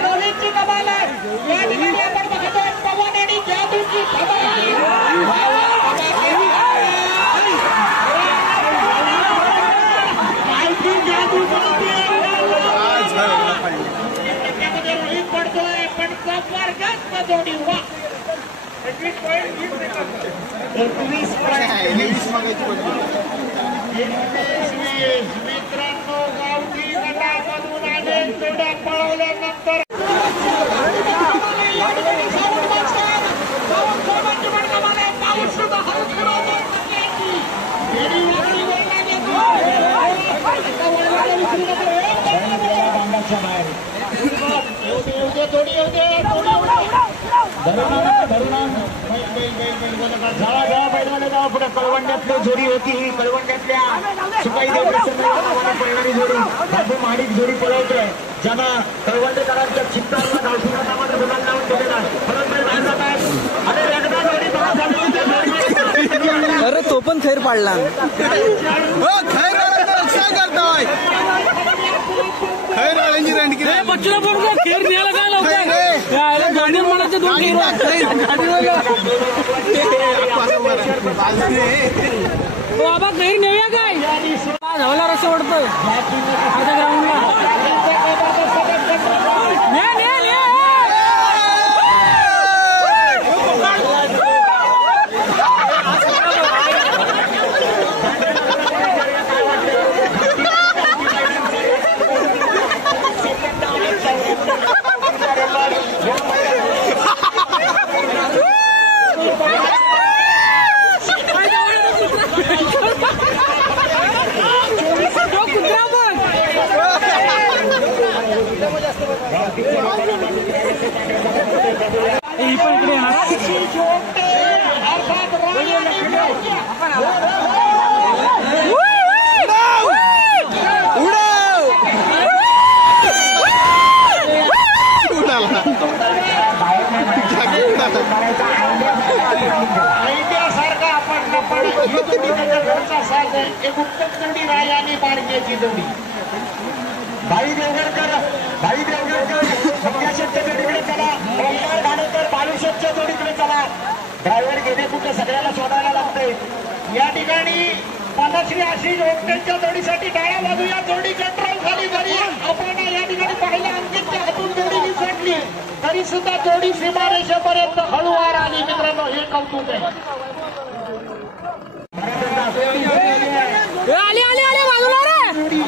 रोहितची कमाल आहे या ठिकाणी आपण बघतोय पवन आणि जादूची रोहित पडतोय पण जबरदस्त जोडी वा 21 मित्रांनो गावठी गटामधून अनेक जोड्या पळवल्यानंतर कळवंड्यातली जोडी होती ही कळवंड्यातल्या सुकाईदेव पळणारी जोडी बाबू माणिक जोडी पळवतोय ज्यांना कळवंडेकरांच्या चित्ताला गावठीला नावाचा गुलाल लावून दिलेला आणि एकदा जोडी अरे तो पण खैर पाडला बच्चूला पडतो खेळ न्यायला काय लावताय गाडी म्हणायचे दोन बाबा काही नेऊया काय धावला रस्ता वाटतोय आता ग्राउंडला एक उत्तम जोडी राय आणि बारकेची जोडी भाई देवगडकर सत्याशेच्या जोडीकडे चला ओंकार भाडेकर बालुशेच्या जोडीकडे चला ड्रायव्हर गेले कुठे सगळ्याला शोधायला लागते या ठिकाणी मनश्री आशिष ओपटेच्या जोडीसाठी डाळ्या बाजूया जोडी कंट्रोल खाली झाली आपण या ठिकाणी पाहिलं अंकितच्या हातून जोडी विसरली तरी सुद्धा जोडी सीमारेषेपर्यंत हळूवार आली मित्रांनो हे कौतुक आहे आले आले आले बाजूला रे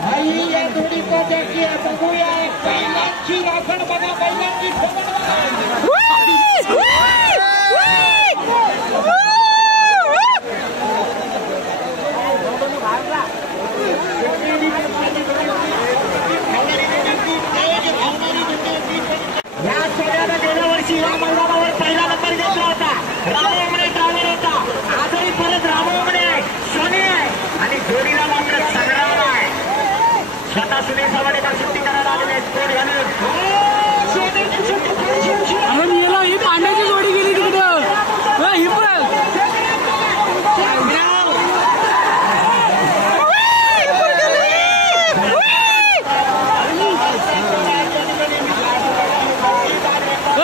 भाई या जोडी को देखिए बघूया बैलांची राखण बघा बैलांची या सोन्यानं गेल्या वर्षी या मैदानावर पहिला नंबर घेतला होता रामोमणे ड्रायव्हर होता आजही परत रामोमणे सोने आणि जोडीला मात्र संग्राम आहे स्वतः सुनील सावडेकर सुट्टी करायला आलेले स्कोर घालून ही पांड्याची जोडी गेली तिकडं ही पण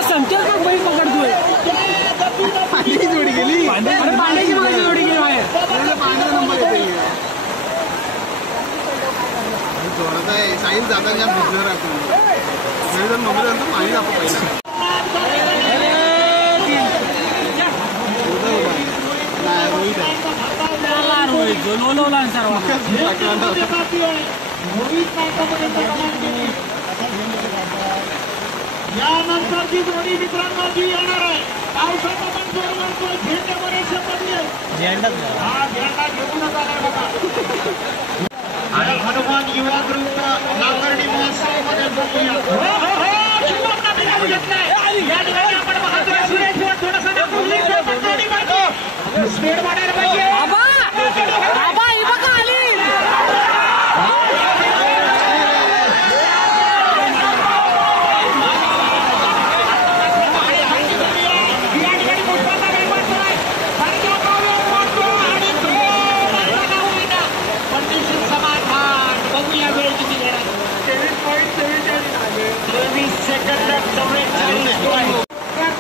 संचल का बैल पकडतोय पांड्याची जोडी गेली पांड्याची जोडी गेली बाहेर पांड्याचा नंबर येते जोरात आहे साईज जाताना भिजणार आपण नंबर पाणी आपण पहिला रोहित लोलवला सर्व यानंतरची जोडी मित्रांनो जी येणार आहे पावसाचा पण जोर म्हणतोय झेंडे बरेचसे पडले हा झेंडा घेऊन आणि हनुमान युवा ग्रुप नागरणी महोत्सवामध्ये जोडूया या ठिकाणी आपण पाहतोय सुरेश थोडासा स्पीड वाढायला पाहिजे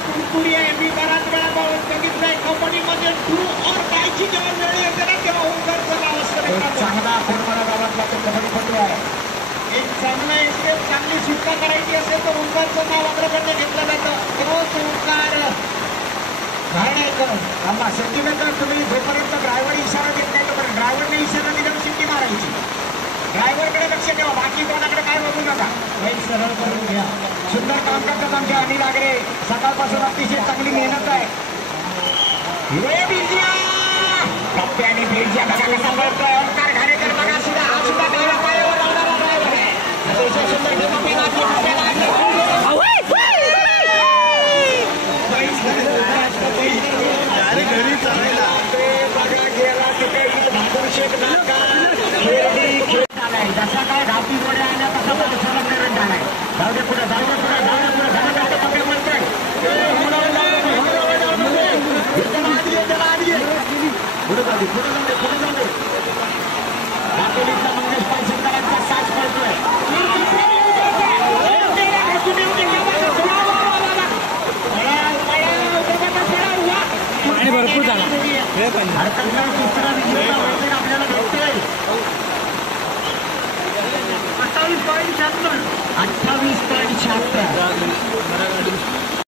तुडतुडी आहे. मी बराच वेळा बघितलंय कबड्डीमध्ये टू और डायची जेव्हा वेळ येते ना तेव्हा ओंकारचं नाव असतं. चांगला कोरमाळा गावातला तो कबड्डीपटू आहे. एक चांगला स्टेप चांगली सुटका करायची असेल तर ओंकारचं नाव अग्रगण्य घेतलं जातं. तोच ओंकार घाणेकर. आम्हा सेंटिमेंटर तुम्ही जोपर्यंत ड्रायव्हर इशारा देत नाही तोपर्यंत ड्रायव्हरने इशारा दिल्यावर शिट्टी मारायची. ड्रायव्हरकडे लक्ष ठेवा, बाकी कोणाकडे काय बघू नका. सरळ करून घ्या. सुंदर काम करतात आमचे अनिल आगरे. सकाळपासून अतिशय चांगली मेहनत आहे. टप्प्याने बेलजिया बघा कसा पळतोय. ओंकार घाणेकर बघा सुद्धा हा सुद्धा डाव्या पायावर लावणारा ड्रायव्हर आहे. अतिशय सुंदर टप्प्या घरी चालायला बघा गेला तिथे भागुरशेठ नाका जसा काय धावती जोड्या आल्या तसा पावसाला करंट आलाय. जाऊ दे पुढे जाऊ दे पुढे जाऊ दे पुढे झालं जाते पकडे म्हणतोय. पुढे जाऊ दे पुढे जाऊ दे पुढे जाऊ दे. दापोलीचा मंगेश पालशेकरांचा साथ पडतोय. आणि भरपूर झाला.